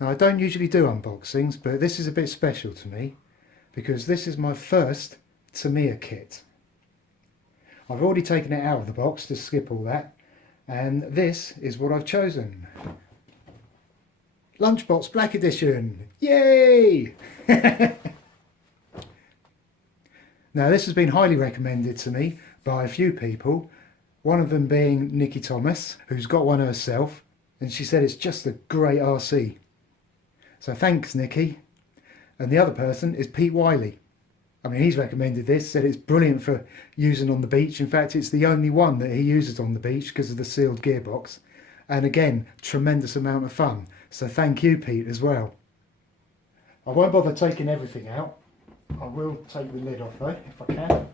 Now I don't usually do unboxings, but this is a bit special to me because this is my first Tamiya kit. I've already taken it out of the box to skip all that, and this is what I've chosen. Lunchbox Black Edition! Yay! Now this has been highly recommended to me by a few people, one of them being Nikki Tomas, who's got one herself, and she said it's just a great RC. So thanks Nikki. And the other person is Wylie. I mean, he's recommended this, said it's brilliant for using on the beach. In fact, it's the only one that he uses on the beach because of the sealed gearbox. And again, tremendous amount of fun. So thank you, Pete, as well. I won't bother taking everything out. I will take the lid off though, if I can.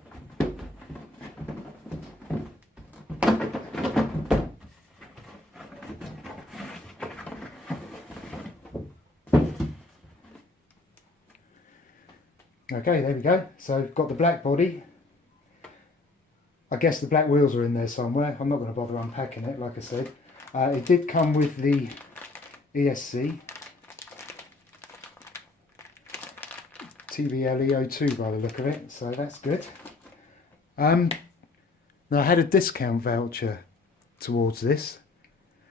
Okay, there we go. So I've got the black body. I guess the black wheels are in there somewhere. I'm not going to bother unpacking it, like I said. It did come with the ESC TBLEO2 by the look of it, so that's good. Now I had a discount voucher towards this,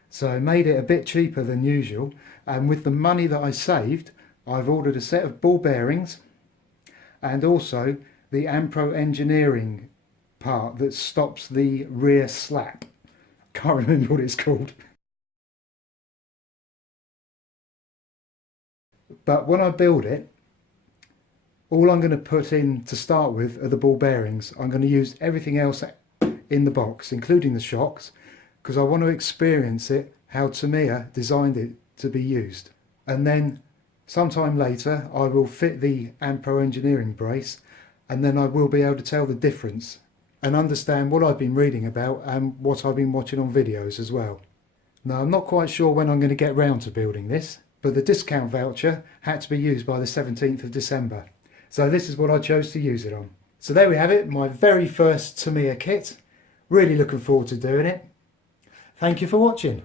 so I made it a bit cheaper than usual, and with the money that I saved, I've ordered a set of ball bearings and also the Ampro engineering part that stops the rear slap. Can't remember what it's called. But when I build it, all I'm going to put in to start with are the ball bearings. I'm going to use everything else in the box, including the shocks, because I want to experience it, how Tamiya designed it to be used. And then sometime later I will fit the Ampro engineering brace, and then I will be able to tell the difference and understand what I've been reading about and what I've been watching on videos as well. Now I'm not quite sure when I'm going to get round to building this, but the discount voucher had to be used by the 17th of December. So this is what I chose to use it on. So there we have it, my very first Tamiya kit. Really looking forward to doing it. Thank you for watching.